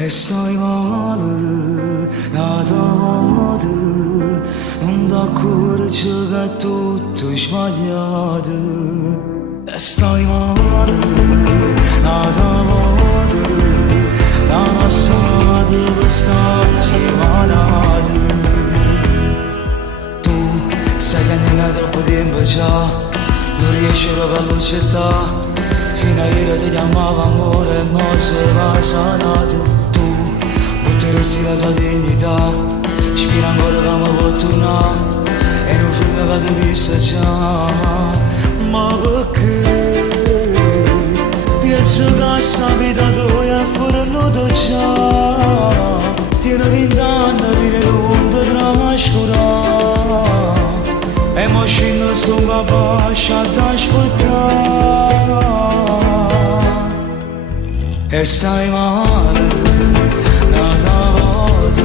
Estoy mal, nada vado, non da coraggio che tutto è sbagliato. Estoy mal, nada vado, da passata per starsi malato. Tu sai che non è troppo tempo già, non riesci proprio a lucidare. Fino a ieri ti chiamavo amore e mo se va sanato. Butteresti la tua dignità, spira ancora come può tornare. E non film che ti visto già. Ma perché? Penso che sta vita tua è fornuta già. Tieni 20 anni, viene lungo tra mascurare. E mo scendo su una bascia ad ascoltare. E stai male, nada vado,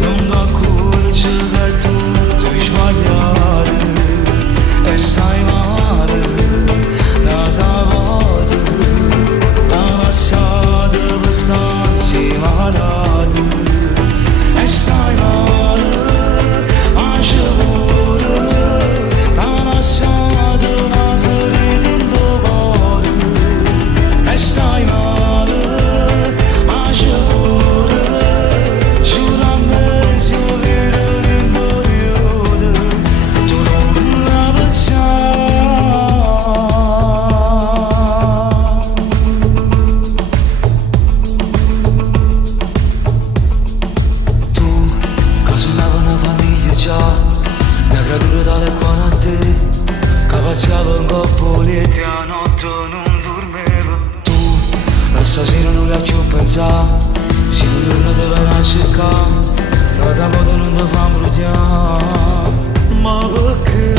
non da coraggio che tutto è sbagliato. E stai male, nada vado, da passata per starsi malato. E stai male, anche pure, da passata una ferita in tuo cuore. E stai male. Passavo un coppo lì e a notte non dormevo. Tu, stasera non la ci ho pensato. Sicuro non te verrà a cercare. No, da modo non ti fa brutare. Ma perché?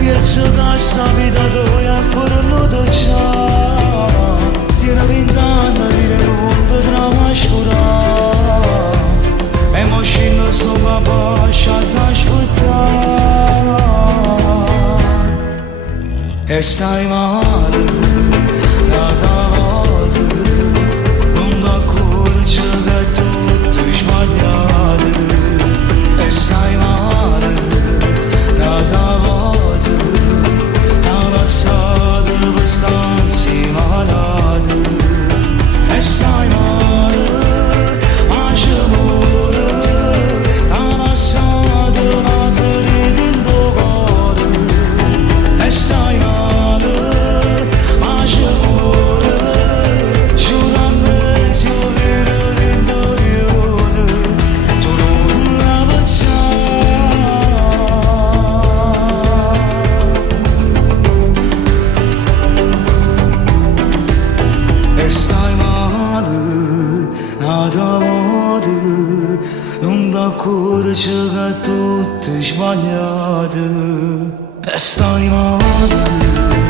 Penso che sta vita tua è fornuta già. Tieni 20 anni, viene lungo tra mascurare. E mo scendo su una bascia ad ascoltare. E stai male, nada vado, non da coraggio che tutto è sbagliato. E stai male, nada vado, da passata per starsi malato. E stai male, anche pure, da passata una ferita in tuo cuore. E stai male. Non da coraggio che tutto è sbagliato. E stai male.